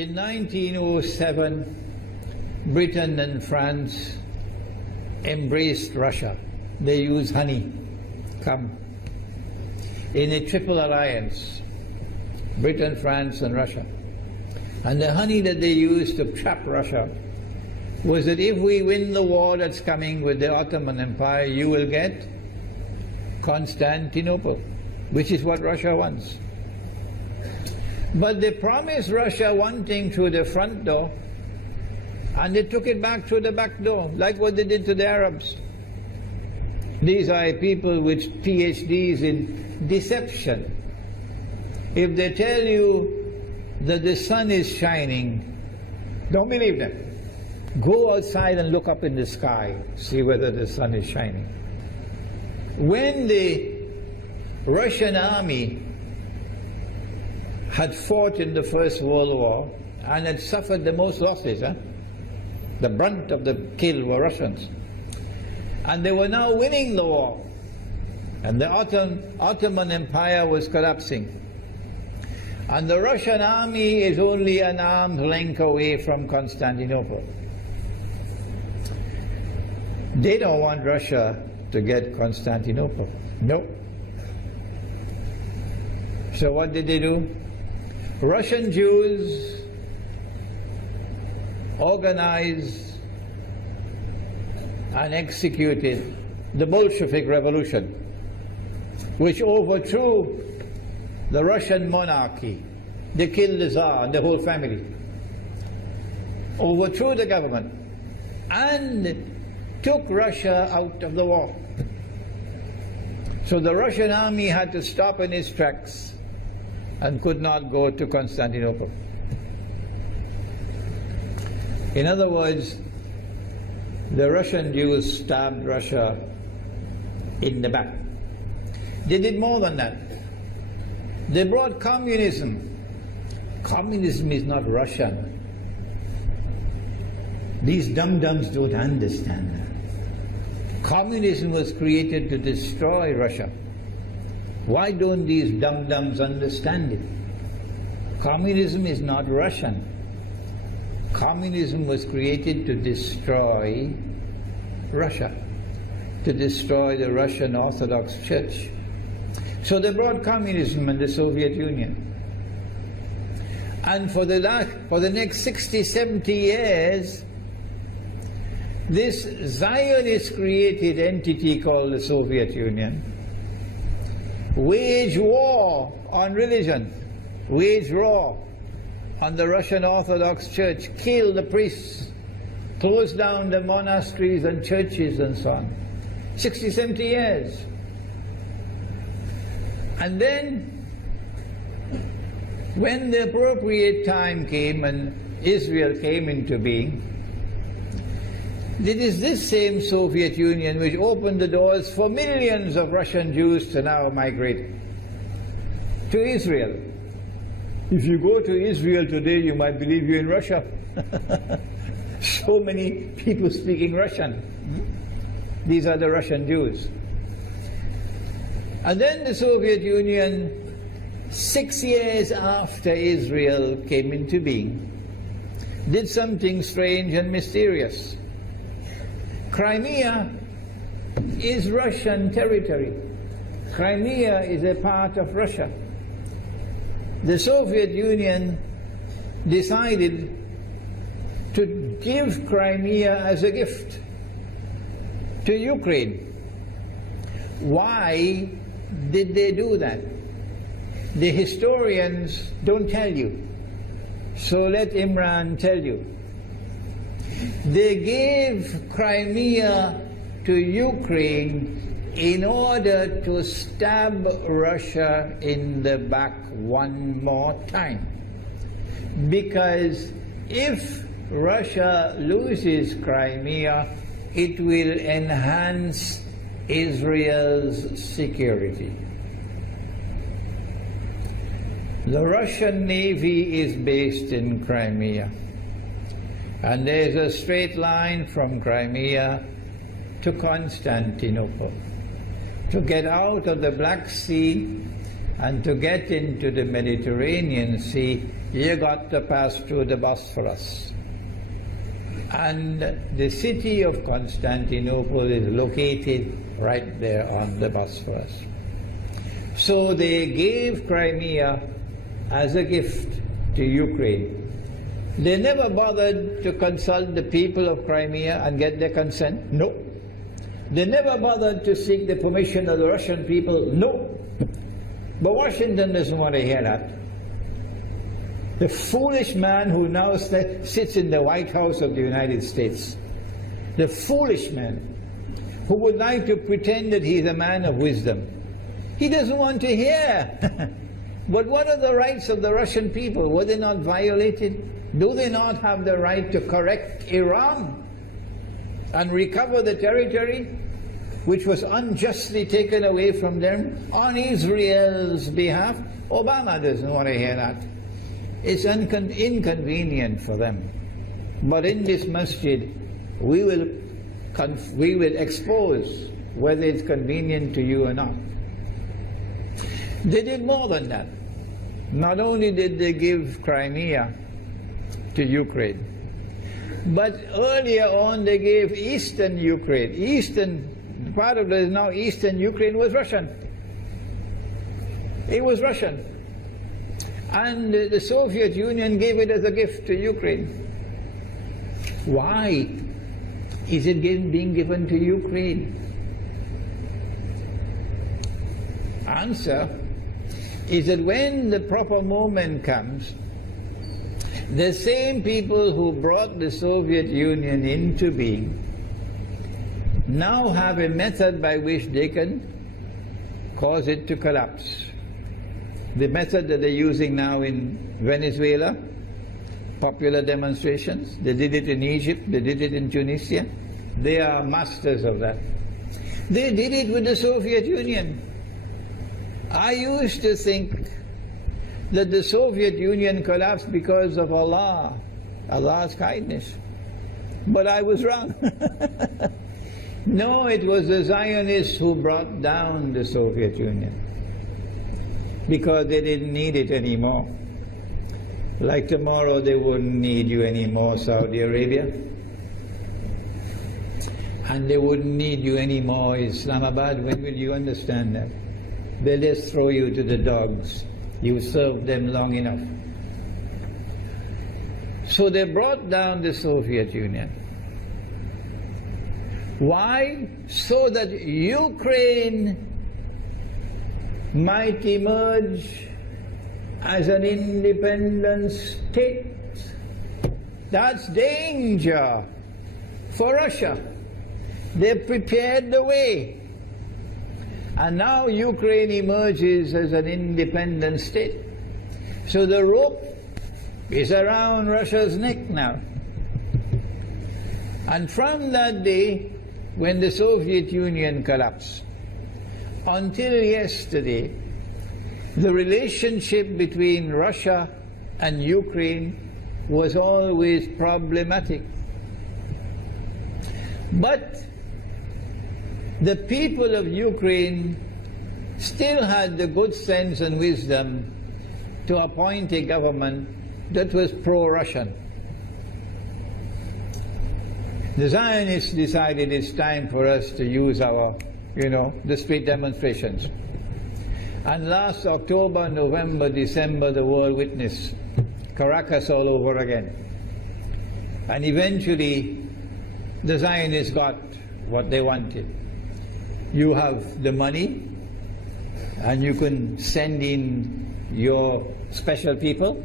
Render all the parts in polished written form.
In 1907, Britain and France embraced Russia. They used honey, come, in a triple alliance, Britain, France and Russia. And the honey that they used to trap Russia was that if we win the war that's coming with the Ottoman Empire, you will get Constantinople, which is what Russia wants. But they promised Russia one thing through the front door, and they took it back through the back door, like what they did to the Arabs. These are people with PhDs in deception. If they tell you that the sun is shining, don't believe them. Go outside and look up in the sky, see whether the sun is shining. When the Russian army had fought in the First World War and had suffered the most losses, the brunt of the kill were Russians, and they were now winning the war, and the Ottoman Empire was collapsing, and the Russian army is only an arm's length away from Constantinople. They don't want Russia to get Constantinople. No. So what did they do? Russian Jews organized and executed the Bolshevik Revolution, which overthrew the Russian monarchy. They killed the Tsar and the whole family, overthrew the government, and took Russia out of the war. So the Russian army had to stop in its tracks and could not go to Constantinople. In other words, the Russian Jews stabbed Russia in the back. They did more than that. They brought communism. Communism is not Russian. These dum-dums don't understand that. Communism was created to destroy Russia. Why don't these dum-dums understand it? Communism is not Russian. Communism was created to destroy Russia, to destroy the Russian Orthodox Church. So they brought communism in the Soviet Union. And for the next 60, 70 years, this Zionist-created entity called the Soviet Union waged war on religion, waged war on the Russian Orthodox Church, killed the priests, closed down the monasteries and churches and so on. 60, 70 years. And then, when the appropriate time came and Israel came into being, it is this same Soviet Union which opened the doors for millions of Russian Jews to now migrate to Israel. If you go to Israel today, you might believe you're in Russia. So many people speaking Russian. These are the Russian Jews. And then the Soviet Union, 6 years after Israel came into being, did something strange and mysterious. Crimea is Russian territory. Crimea is a part of Russia. The Soviet Union decided to give Crimea as a gift to Ukraine. Why did they do that? The historians don't tell you. So let Imran tell you. They gave Crimea to Ukraine in order to stab Russia in the back one more time. Because if Russia loses Crimea, it will enhance Israel's security. The Russian Navy is based in Crimea, and there's a straight line from Crimea to Constantinople. To get out of the Black Sea and to get into the Mediterranean Sea, you got to pass through the Bosphorus. And the city of Constantinople is located right there on the Bosphorus. So they gave Crimea as a gift to Ukraine. They never bothered to consult the people of Crimea and get their consent. No. They never bothered to seek the permission of the Russian people. No. But Washington doesn't want to hear that. The foolish man who now sits in the White House of the United States, the foolish man who would like to pretend that he's a man of wisdom, he doesn't want to hear. But what are the rights of the Russian people? Were they not violated? Do they not have the right to correct Iran and recover the territory which was unjustly taken away from them on Israel's behalf? Obama doesn't want to hear that. It's inconvenient for them. But in this masjid, we will expose whether it's convenient to you or not. They did more than that. Not only did they give Crimea to Ukraine, but earlier on they gave eastern Ukraine. Eastern, part of it now eastern Ukraine was Russian. It was Russian. And the Soviet Union gave it as a gift to Ukraine. Why is it being given to Ukraine? Answer is that when the proper moment comes, the same people who brought the Soviet Union into being now have a method by which they can cause it to collapse. The method that they're using now in Venezuela, popular demonstrations, they did it in Egypt, they did it in Tunisia, they are masters of that. They did it with the Soviet Union. I used to think that the Soviet Union collapsed because of Allah's kindness. But I was wrong. No, it was the Zionists who brought down the Soviet Union because they didn't need it anymore. Like tomorrow they wouldn't need you anymore, Saudi Arabia. And they wouldn't need you anymore, Islamabad. When will you understand that? They'll just throw you to the dogs. You served them long enough. So they brought down the Soviet Union. Why? So that Ukraine might emerge as an independent state. That's danger for Russia. They prepared the way. And now Ukraine emerges as an independent state. So the rope is around Russia's neck now. And from that day, when the Soviet Union collapsed, until yesterday, the relationship between Russia and Ukraine was always problematic. But the people of Ukraine still had the good sense and wisdom to appoint a government that was pro-Russian. The Zionists decided it's time for us to use our, the street demonstrations. And last October, November, December, the world witnessed Caracas all over again. And eventually, the Zionists got what they wanted. You have the money, and you can send in your special people,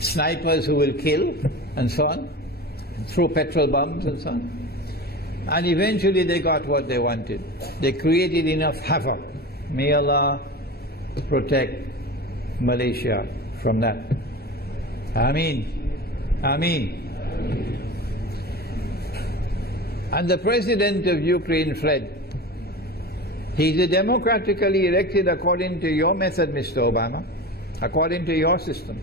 snipers who will kill, and so on, throw petrol bombs and so on. And eventually they got what they wanted. They created enough havoc. May Allah protect Malaysia from that. Ameen. Ameen. And the president of Ukraine fled. He's a democratically elected according to your method, Mr. Obama, according to your system.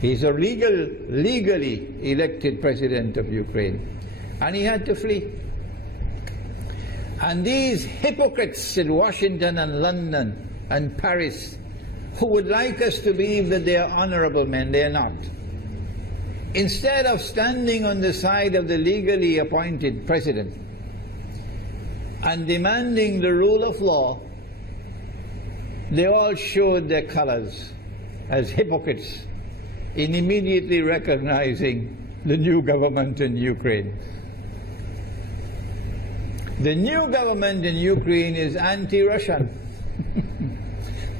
He's a legally elected president of Ukraine. And he had to flee. And these hypocrites in Washington and London and Paris who would like us to believe that they are honorable men. They are not. Instead of standing on the side of the legally appointed president and demanding the rule of law, they all showed their colors as hypocrites in immediately recognizing the new government in Ukraine. The new government in Ukraine is anti-Russian.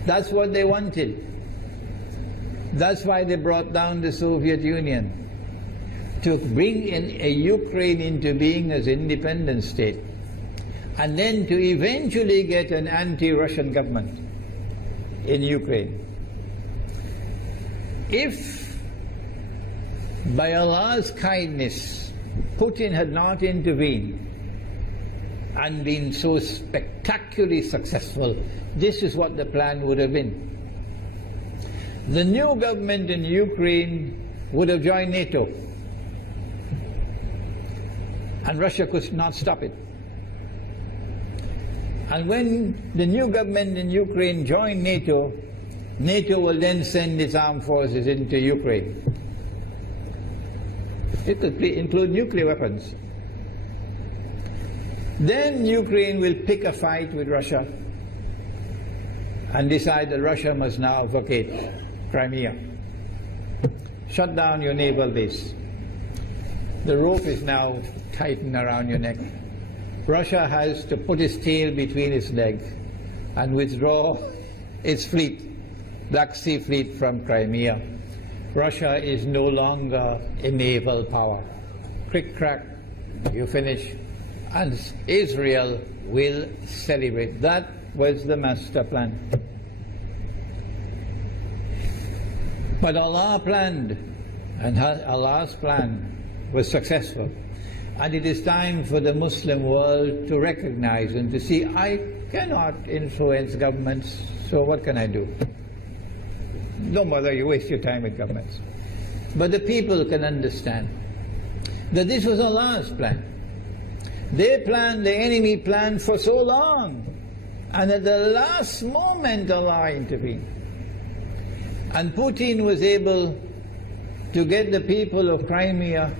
That's what they wanted. That's why they brought down the Soviet Union, to bring in a Ukraine into being as an independent state, and then to eventually get an anti-Russian government in Ukraine. If by Allah's kindness Putin had not intervened and been so spectacularly successful, this is what the plan would have been. The new government in Ukraine would have joined NATO, and Russia could not stop it. And when the new government in Ukraine joined NATO, NATO will then send its armed forces into Ukraine. It could include nuclear weapons. Then Ukraine will pick a fight with Russia and decide that Russia must now vacate Crimea. Shut down your naval base. The rope is now tightened around your neck. Russia has to put its tail between its legs and withdraw its fleet, Black Sea Fleet, from Crimea. Russia is no longer a naval power. Crick crack, you finish. And Israel will celebrate. That was the master plan. But Allah planned, and Allah's plan was successful. And it is time for the Muslim world to recognize and to see, I cannot influence governments, so what can I do? Don't bother, you waste your time with governments. But the people can understand that this was Allah's plan. They planned, the enemy planned for so long, and at the last moment Allah intervened. And Putin was able to get the people of Crimea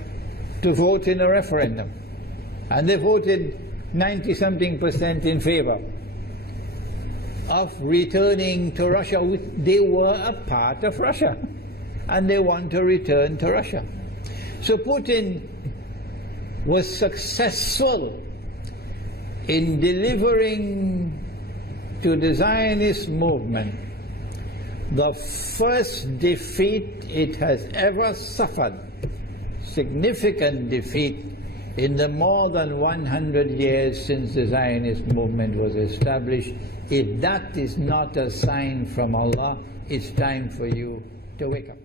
to vote in a referendum. And they voted 90-something% in favor of returning to Russia. They were a part of Russia, and they want to return to Russia. So Putin was successful in delivering to the Zionist movement the first defeat it has ever suffered, significant defeat, in the more than 100 years since the Zionist movement was established. If that is not a sign from Allah, it's time for you to wake up.